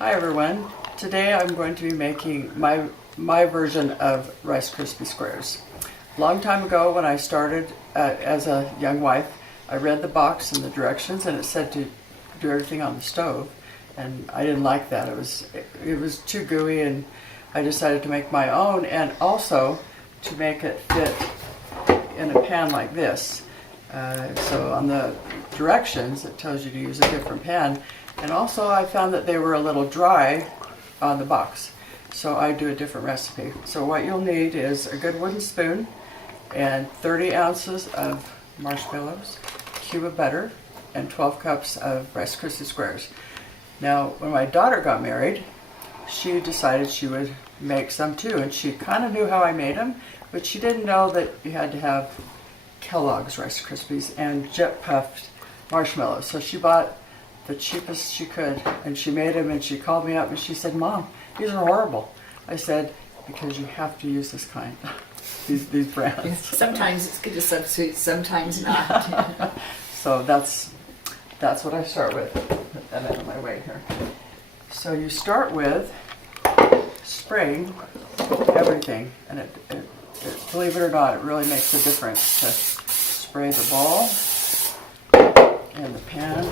Hi everyone. Today I'm going to be making my version of Rice Krispie squares. A long time ago when I started as a young wife, I read the box and the directions and it said to do everything on the stove, and I didn't like that. It was too gooey, and I decided to make my own, and also to make it fit in a pan like this. So on the directions it tells you to use a different pan, and also I found that they were a little dry on the box, so I do a different recipe. So what you'll need is a good wooden spoon and 30 ounces of marshmallows, a cube of butter, and 12 cups of Rice Krispie squares. Now when my daughter got married, she decided she would make some too, and she kind of knew how I made them, but she didn't know that you had to have Kellogg's Rice Krispies and jet puffed marshmallows. So she bought the cheapest she could, and she made them, and she called me up and she said, "Mom, these are horrible." I said, "Because you have to use this kind, these brands." Sometimes it's good to substitute, sometimes not. So that's what I start with. Put that out of my way here. So you start with spraying everything, and believe it or not, it really makes a difference to spray the bowl and the pan.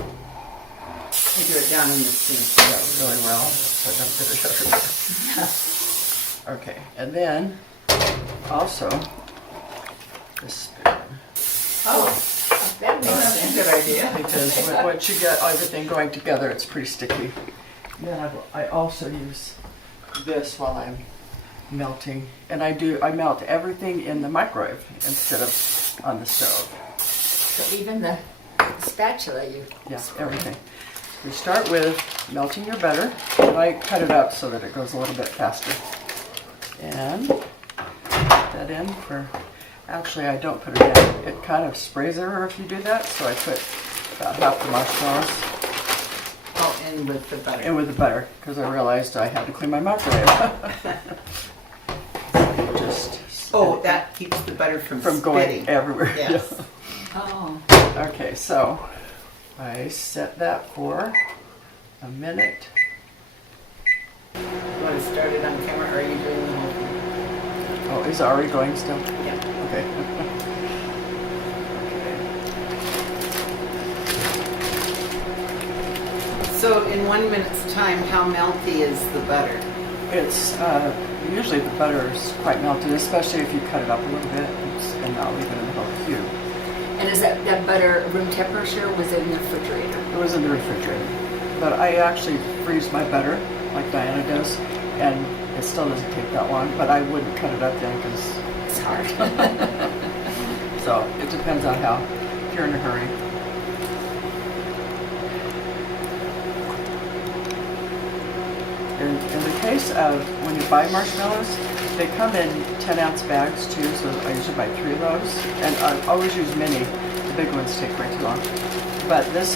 You do it down in the sink. Yeah, really well, so don't get it everywhere. Okay, and then also the spoon. Oh, that makes sense. Good idea. Because once you get everything going together, it's pretty sticky. Then I also use this while I'm melting, and I melt everything in the microwave instead of on the stove. So even the spatula Yes, everything. We start with melting your butter, and I cut it up so that it goes a little bit faster. And put that in for, actually I don't put it in. It kind of sprays everywhere if you do that, so I put about half the marshmallows. Oh, in with the butter. In with the butter, because I realized I had to clean my microwave. Oh, that keeps the butter from going spitting. everywhere. Yes. Oh. Okay, so I set that for a minute. You want to start it on camera, or are you doing the whole thing? Oh, is it already going still? Yeah. Okay. So in 1 minute's time, how melty is the butter? It's usually the butter is quite melted, especially if you cut it up a little bit and not leave it in the whole cube. And is that butter room temperature, or was it in the refrigerator? It was in the refrigerator, but I actually freeze my butter like Diana does, and it still doesn't take that long. But I wouldn't cut it up then because It's hard. So it depends on if you're in a hurry. In the case of when you buy marshmallows, they come in 10-ounce bags too, so I usually buy 3 of those. And I always use mini. The big ones take way too long. But this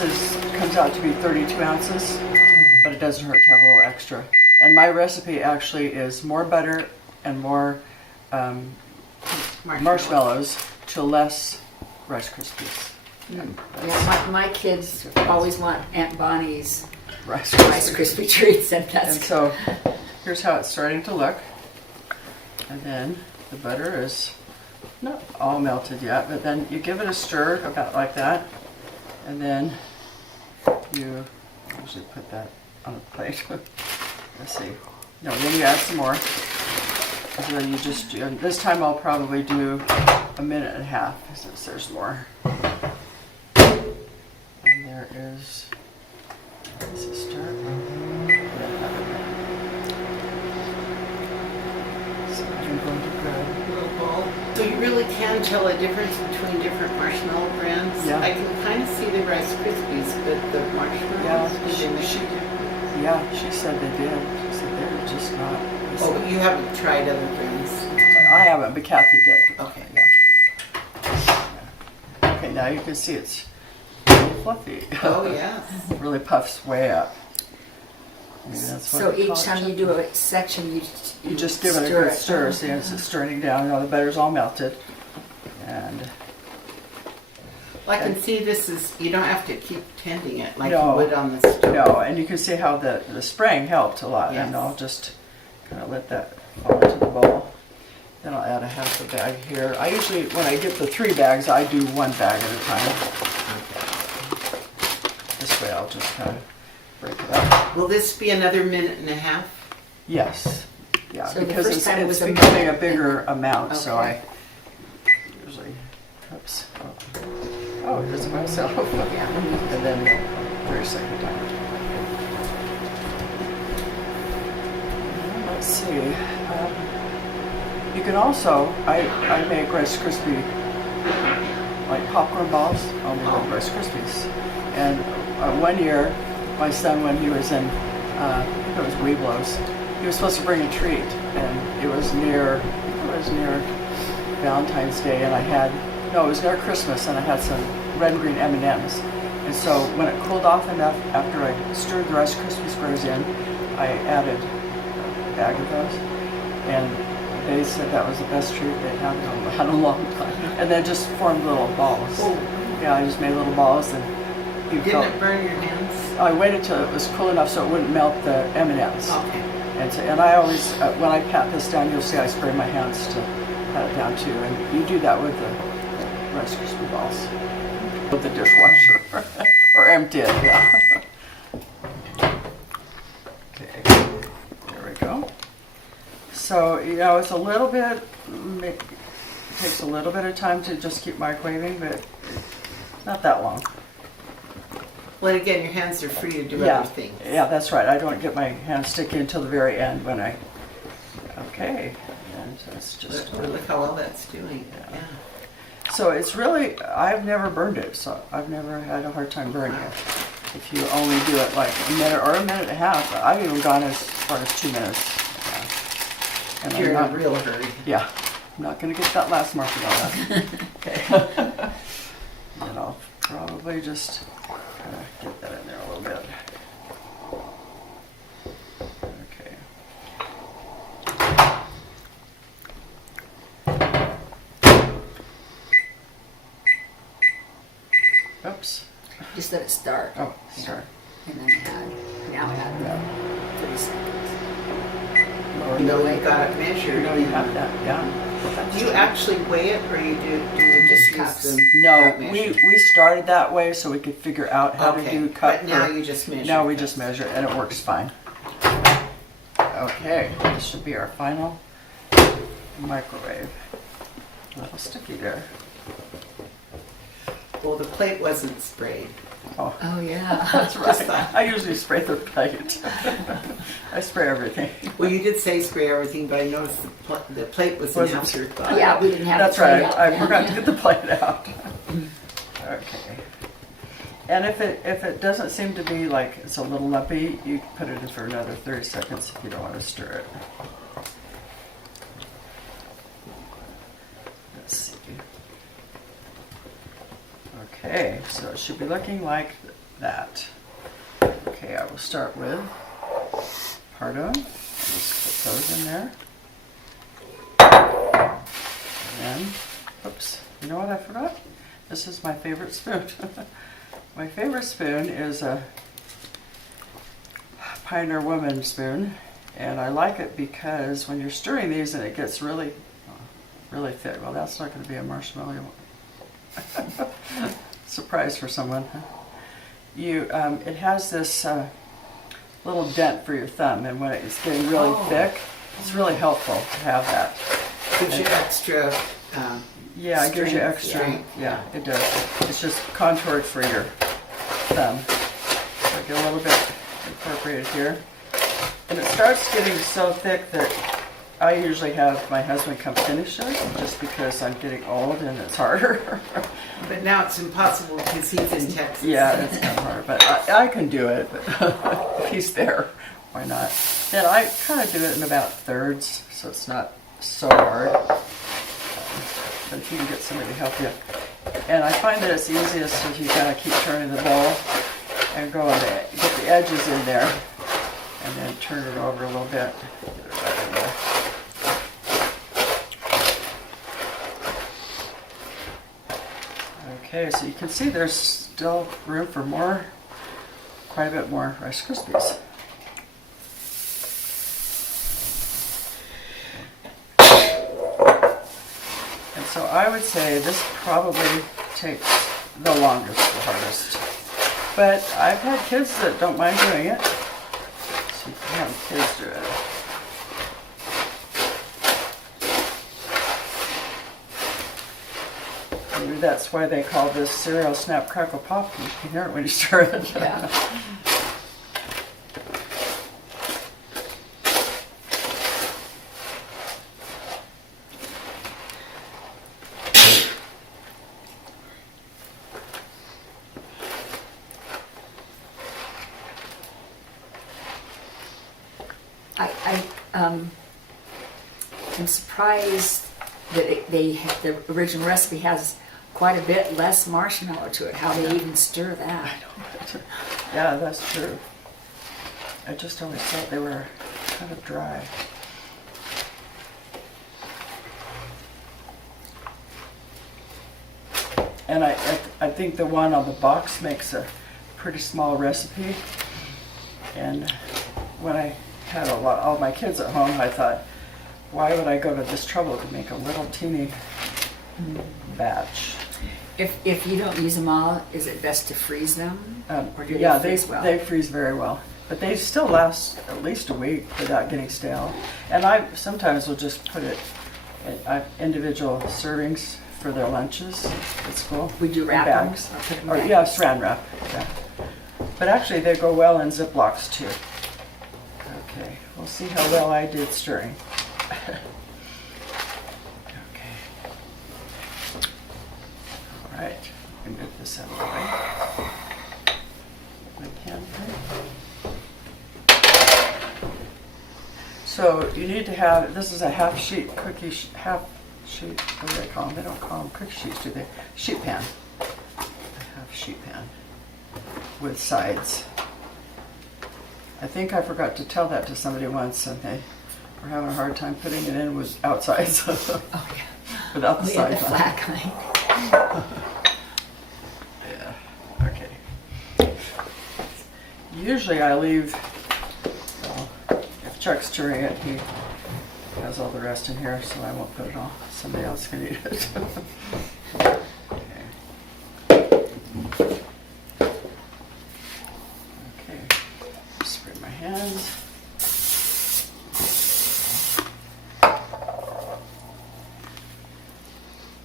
comes out to be 32 ounces, but it doesn't hurt to have a little extra. And my recipe actually is more butter and more marshmallows to less Rice Krispies. Yeah, my kids always want Aunt Bonnie's Rice Krispie treats, and that's And so here's how it's starting to look. And then the butter is not all melted yet, but then you give it a stir about like that. And then you usually put that on a plate. Let's see. No, then you add some more. So then you just do, and this time I'll probably do a minute and a half since there's more. And there is a start. So I'm going to grab A little bowl. So you really can tell a difference between different marshmallow brands? Yeah. I can kind of see the Rice Krispies, but the marshmallows, she said they did. She said they're just not the Oh, same. but you haven't tried other brands? I haven't, but Kathy did. Okay. Yeah. Okay, now you can see it's really fluffy. Oh, yeah. It really puffs way up. Maybe that's what so they call each it, time you do a section, you just give it a good stir. See, as it's stirring down, the butter's all melted. And Well, I can see this is, you don't have to keep tending it like No. you would on the stove. No, and you can see how the spraying helped a lot. Yes. And I'll just kind of let that fall into the bowl. Then I'll add a half a bag here. I usually, when I get the 3 bags, I do 1 bag at a time. This way I'll just kind of break it up. Will this be another minute and a half? Yes. Yeah, So the because first it's, time it was it's a becoming a minute. bigger amount, so Okay. I usually, oops. Oh, it does it myself. Yeah. And then 30-second timer. Let's see. You can also, I make Rice Krispie, like popcorn balls, only with Rice Krispies. And 1 year, my son, when he was in, I think it was Weeblos, he was supposed to bring a treat, and it was near Valentine's Day, and it was near Christmas, and I had some red and green M&Ms. And so when it cooled off enough, after I stirred the Rice Krispie squares in, I added a bag of those, and they said that was the best treat they'd had in a long time. And then just formed little balls. Oh. Yeah, I just made little balls, and you Didn't it burn your hands? I waited till it was cool enough so it wouldn't melt the M&Ms. Okay. And I always, when I pat this down, you'll see I spray my hands to pat it down too. And you do that with the Rice Krispie balls. With the dishwasher. Or empty it, yeah. Okay, there we go. So, it's a little bit, it takes a little bit of time to just keep microwaving, but not that long. Well, again, your hands are free to do Yeah, other things. yeah, that's right. I don't get my hands sticky until the very end when okay, and it's just, Look how well that's doing. Yeah. Yeah. so it's really, I've never burned it, so I've never had a hard time burning it. If you only do it like a minute or a minute and a half, I've even gone as far as 2 minutes. And You're in I'm not, a real hurry. yeah, I'm not gonna get that last marshmallow. Okay. And I'll probably just kind of get that in there a little bit. Okay. Oops. Just let it start. Oh, sorry. And then add Yeah. 30 seconds. You know you got it measured. You know you have that, yeah. Do you actually weigh it, or you just use Cups. them? No, we started that way so we could figure out how to do cup. But now per- you just measure. Now we cups. just measure it and it works fine. Okay, this should be our final microwave. A little sticky there. Well, the plate wasn't sprayed. Oh, Oh, yeah. that's Just right. that. I usually spray the plate. I spray everything. Well, you did say spray everything, but I noticed the plate was an Wasn't- afterthought. Yeah, we didn't have That's to try right. out. I forgot to get the plate out. Okay. And if it doesn't seem to be like it's a little lumpy, you can put it in for another 30 seconds if you don't want to stir it. Let's see. Okay, so it should be looking like that. Okay, I will start with part of them. I'll just put those in there. And, oops, you know what I forgot? This is my favorite spoon. My favorite spoon is a Pioneer Woman spoon, and I like it because when you're stirring these and it gets really, really thick. Well, that's not going to be a marshmallow. Surprise for someone. It has this little dent for your thumb, and when it's getting really thick, it's really helpful to have that. Gives you extra. Yeah, it gives you extra. Strength. Yeah, it does. It's just contoured for your thumb. So I get a little bit incorporated here. And it starts getting so thick that I usually have my husband come finish it, just because I'm getting old and it's harder. But now it's impossible because he's in Texas. Yeah, it's kind of hard, but I can do it. But if he's there, why not? And I kind of do it in about thirds, so it's not so hard. But if you can get somebody to help you. And I find that it's easiest if you kind of keep turning the bowl and go on get the edges in there, and then turn it over a little bit. Get it right in there. Okay, so you can see there's still room for more, quite a bit more Rice Krispies. And so I would say this probably takes the longest, the hardest. But I've had kids that don't mind doing it. So you can have kids do it. Maybe that's why they call this cereal snap crackle pop. You can hear it when you stir it. Yeah. I'm surprised that the original recipe has quite a bit less marshmallow to it. How they even stir that? Yeah, that's true. I just always thought they were kind of dry. And I think the one on the box makes a pretty small recipe. And when I had all my kids at home, I thought, why would I go to this trouble to make a little teeny batch? If you don't use them all, is it best to freeze them? Or do Yeah, they freeze well? they freeze very well. But they still last at least a week without getting stale. And I sometimes will just put it in individual servings for their lunches at school. Would you in wrap them? bags. Or put them Or, back? yeah, saran wrap. Yeah. But actually, they go well in Ziplocs too. Okay, we'll see how well I did stirring. Okay. All right, we can move this out of the way. We can. So you need to have, this is a half sheet cookie, half sheet, what do they call them? They don't call them cookie sheets, do they? Sheet pan. A half sheet pan with sides. I think I forgot to tell that to somebody once, and they were having a hard time putting it in with outsides. Oh yeah. Without the We had the sides on. flat kind. Yeah, okay. Usually I leave, well, if Chuck's stirring it, he has all the rest in here, so I won't put it all. Somebody else can eat it. Okay, spray my hands.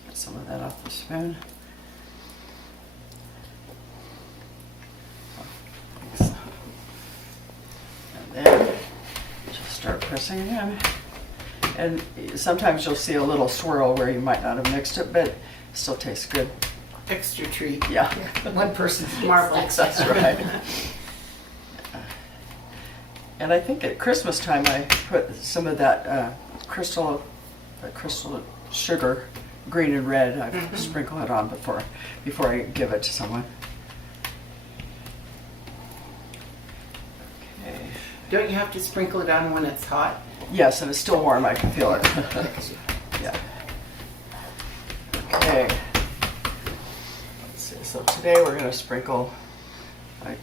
Get some of that off the spoon. Thanks. And then just start pressing it in. And sometimes you'll see a little swirl where you might not have mixed it, but it still tastes good. Extra treat. Yeah. One person's Marvelous. That's right. And I think at Christmas time I put some of that crystal sugar, green and red. I sprinkle it on before I give it to someone. Okay. Don't you have to sprinkle it on when it's hot? Yes, and it's still warm. I can feel it. Yeah. Okay. Let's see. So today we're going to sprinkle, like,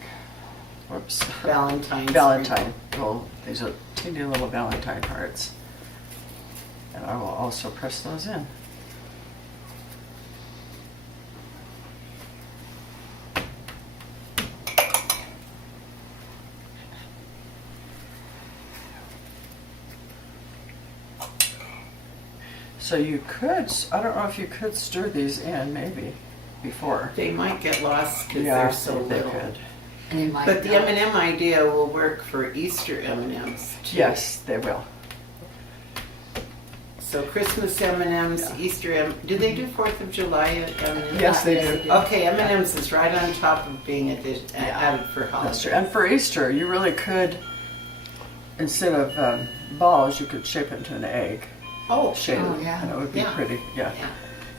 whoops. Valentine. Well, these are teeny little Valentine hearts. And I will also press those in. So you could, I don't know if you could stir these in maybe before. They might get lost because Yeah, they're so they little. could. And they might But the not. M&M idea will work for Easter M&Ms too. Yes, they will. So Christmas M&Ms, Yeah. Easter M. Do they do 4th of July M&Ms? Yes, they Yes, do. Okay, M&Ms is right on top of being added for That's holidays. true. And for Easter, you really could, instead of balls, you could shape it into an egg Oh, shape. Oh, yeah. And it would be Yeah. pretty. Yeah. yeah.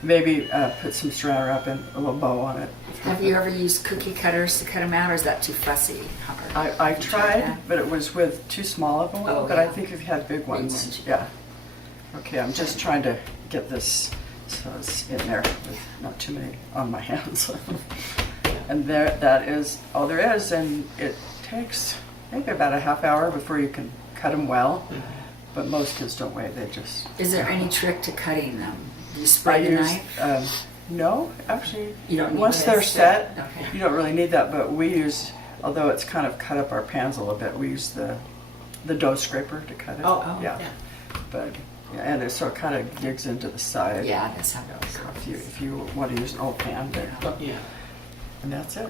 Maybe put some saran wrap and a little bow on it. Have you ever used cookie cutters to cut them out, or is that too fussy? I Have you tried tried, that? but it was with too small of a one. Oh, but I yeah. think if you had big ones, ones. yeah. Okay, I'm just trying to get this So it's in there with not too many on my hands. And that is all there is, and it takes maybe about a half hour before you can cut them well. But most kids don't wait, they just... Is there any trick to cutting them? Do you spray the knife? No, actually, You don't need once that they're set? set, Okay. you don't really need that, but we use, although it's kind of cut up our pans a little bit, we use the dough scraper to cut it. Oh, yeah. But, yeah, and it sort of kind of digs into the side. Yeah, that's how it goes. So if you want to use an old pan, there. Yeah. And that's it.